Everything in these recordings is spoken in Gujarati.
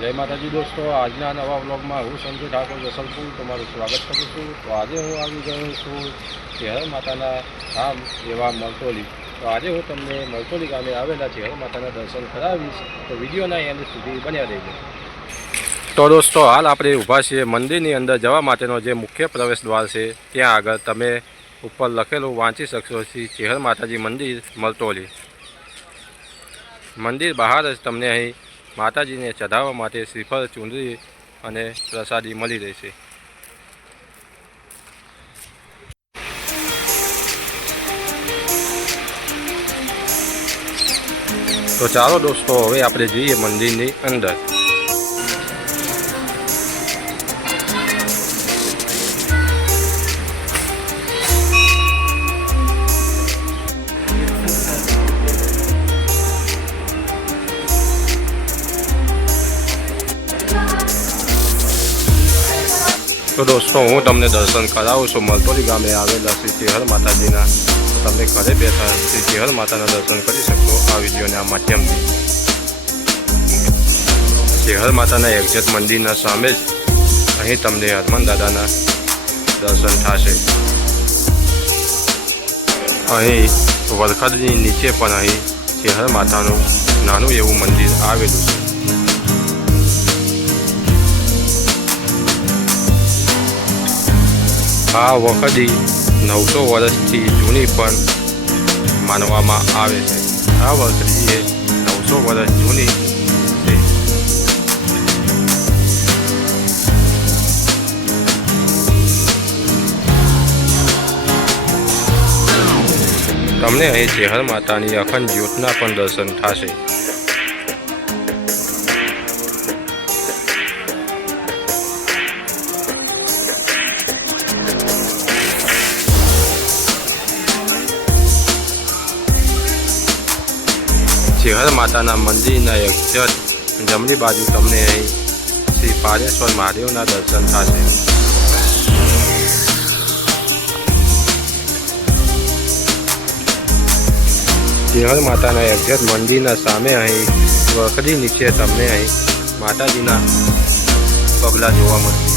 જય માતાજી દોસ્તો, આજના નવા વ્લોગમાં હું સંજુ ઠાકોર જસલપુર તમારું સ્વાગત કરું છું। તો આજે હું આવી ગયો છું ચેહર માતાના ધામ એવા મરતોલી। તો આજે હું તમને મરતોલી ગામે આવેલા ચેહર માતાના દર્શન કરાવીશ, તો વિડીયોના એન્ડ સુધી બન્યા રહેજો। તો દોસ્તો, હાલ આપણે ઊભા છીએ મંદિરની અંદર જવા માટેનો જે મુખ્ય પ્રવેશ દ્વાર છે ત્યાં આગળ તમે ઉપર લખેલું વાંચી શકશો ચેહર માતાજી મંદિર મરતોલી। મંદિર બહાર જ તમને અહીં માતાજીને ચઢાવવા માટે શ્રીફળ, ચૂંદડી અને પ્રસાદી મળી રહેશે। તો ચાલો દોસ્તો, હવે આપણે જઈએ મંદિરની અંદર। તો દોસ્તો, હું તમને દર્શન કરાવું છું મરતોલી ગામે આવેલા શ્રી ચેહર માતાજીના। તમે ઘરે બેઠા શ્રી ચેહર માતાના દર્શન કરી શકશો આ વિડીયોના માધ્યમથી। ચેહર માતાના એક્ઝેક્ટ મંદિરના સામે જ અહીં તમને હનુમાન દાદાના દર્શન થશે। અહીં વરખડની નીચે પણ અહીં ચેહર માતાનું નાનું એવું મંદિર આવેલું છે। આ વખડી 900 વર્ષથી જૂની પણ માનવામાં આવે છે। આ વખડી એ 900 વર્ષ જૂની છે। તમને અહીં ચેહર માતાની અખંડ જ્યોતના પણ દર્શન થશે। ચેહર માતાના મંદિરના એક્ઝેક્ટ જમણી બાજુ તમને અહીં શ્રી પારેશ્વર મહાદેવના દર્શન થશે। ચેહર માતાના એક્ઝેક્ટ મંદિરના સામે અહીં વખડી નીચે તમને અહીં માતાજીના પગલાં જોવા મળશે।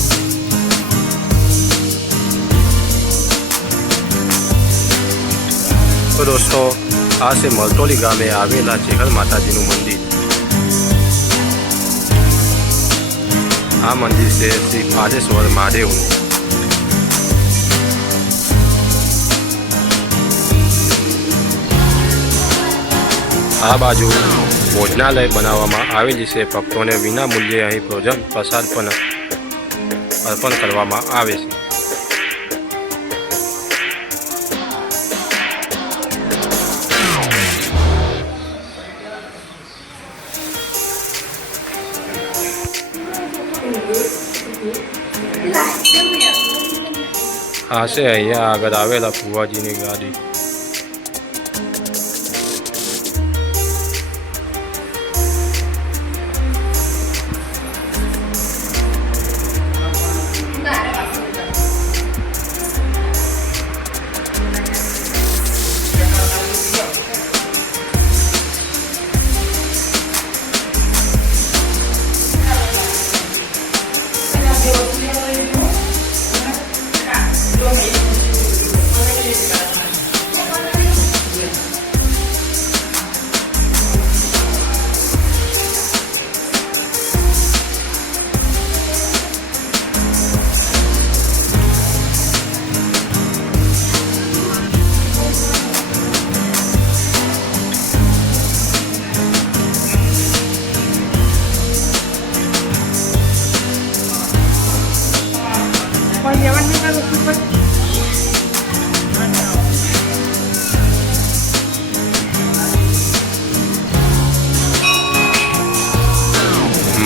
તો દોસ્તો, આ છે મરતોલી ગામે આવેલા ચેહર માતાજીનું મંદિર। આ મંદિર છે શ્રી પારેશ્વર મહાદેવનું। આ બાજુ ભોજનાલય બનાવવામાં આવેલી છે। ભક્તોને વિના મૂલ્યે અહીં ભોજન પ્રસાદ પણ અર્પણ કરવામાં આવે છે। આ છે અહીંયા આગળ આવેલા ફુવાજીની ગાડી।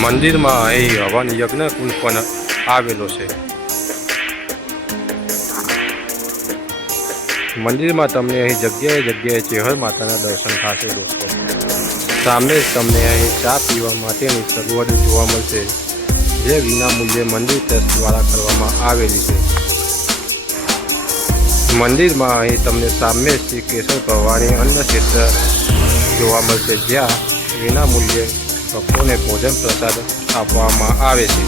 મંદિરમાં અહીં હવન યજ્ઞ કુંડ પણ આવેલો છે। મંદિરમાં તમને અહીં જગ્યાએ જગ્યાએ ચેહર માતાના દર્શન થશે દોસ્તો। સામે જ તમને અહીં ચા પીવા માટેની સગવડ જોવા મળશે, જે વિના મૂલ્યે મંદિર ટ્રસ્ટ દ્વારા કરવામાં આવેલી છે। મંદિરમાં અહીં તમને સામે શ્રી કેશવ ભવાની અન્ન ક્ષેત્ર જોવા મળશે, જ્યાં વિના મૂલ્યે ભક્તોને ભોજન પ્રસાદ આપવામાં આવે છે।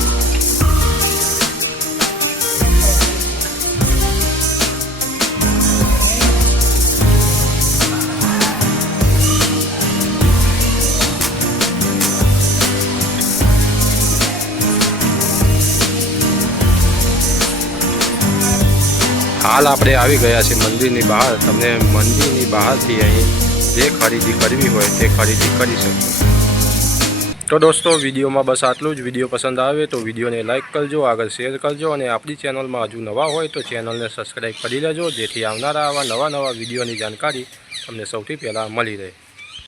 હાલ આપણે આવી ગયા છે મંદિરની બહાર। તમને મંદિરની બહારથી અહીં જે ખરીદી કરવી હોય તે ખરીદી કરી શકો। તો દોસ્તો વિડીયોમાં બસ આટલું જ। વિડીયો પસંદ આવે તો વિડીયોને લાઇક કરજો, આગળ શેર કરજો અને આપણી ચેનલમાં હજુ નવા હોય તો ચેનલને સબસ્ક્રાઈબ કરી લેજો, જેથી આવનારા આવા નવા વિડીયોની જાણકારી તમને સૌથી પહેલાં મળી રહે।